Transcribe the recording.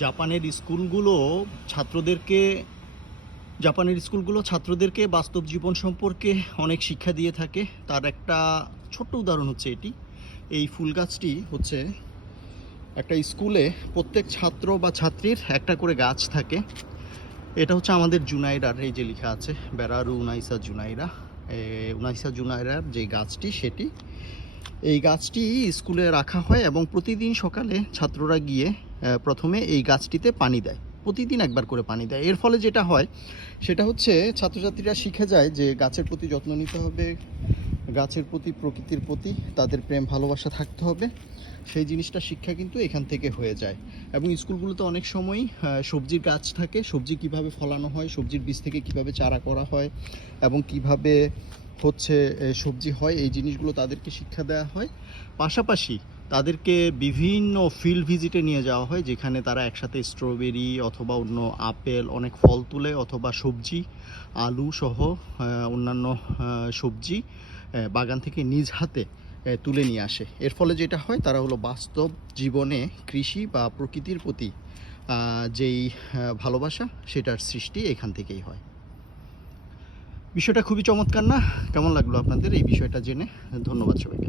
জাপানের স্কুলগুলো ছাত্রদেরকে ছাত্রদেরকে বাস্তব জীবন সম্পর্কে অনেক শিক্ষা দিয়ে থাকে। তার একটা ছোট্ট উদাহরণ হচ্ছে এটি। এই ফুল গাছটি হচ্ছে একটা স্কুলে প্রত্যেক ছাত্র বা ছাত্রীর একটা করে গাছ থাকে। এটা হচ্ছে আমাদের জুনাইরার, এই যে লেখা আছে বেরারু উনাইসা জুনাইরা, উনাইসা জুনাইরার যে গাছটি সেটি। এই গাছটি স্কুলে রাখা হয় এবং প্রতিদিন সকালে ছাত্ররা গিয়ে প্রথমে এই গাছটিতে পানি দেয়। প্রতিদিন একবার করে পানি দেয়। এর ফলে যেটা হয় সেটা হচ্ছে ছাত্রছাত্রীরা শিখে যায় যে গাছের প্রতি যত্ন নিতে হবে, গাছের প্রতি, প্রকৃতির প্রতি তাদের প্রেম ভালোবাসা থাকতে হবে। সেই জিনিসটা শিক্ষা কিন্তু এখান থেকে হয়ে যায়। এবং স্কুলগুলোতে অনেক সময়ই সবজির গাছ থাকে। সবজি কিভাবে ফলানো হয়, সবজির বীজ থেকে কিভাবে চারা করা হয় এবং কিভাবে হচ্ছে সবজি হয়, এই জিনিসগুলো তাদেরকে শিক্ষা দেওয়া হয়। পাশাপাশি তাদেরকে বিভিন্ন ফিল্ড ভিজিটে নিয়ে যাওয়া হয়, যেখানে তারা একসাথে স্ট্রবেরি অথবা অন্য আপেল অনেক ফল তুলে, অথবা সবজি আলু সহ অন্যান্য সবজি বাগান থেকে নিজ হাতে তুলে নিয়ে আসে। এর ফলে যেটা হয়, তারা হলো বাস্তব জীবনে কৃষি বা প্রকৃতির প্রতি যেই ভালোবাসা, সেটার সৃষ্টি এখান থেকেই হয়। বিষয়টা খুবই চমৎকার না? কেমন লাগলো আপনাদের এই বিষয়টা জেনে? ধন্যবাদ সবাইকে।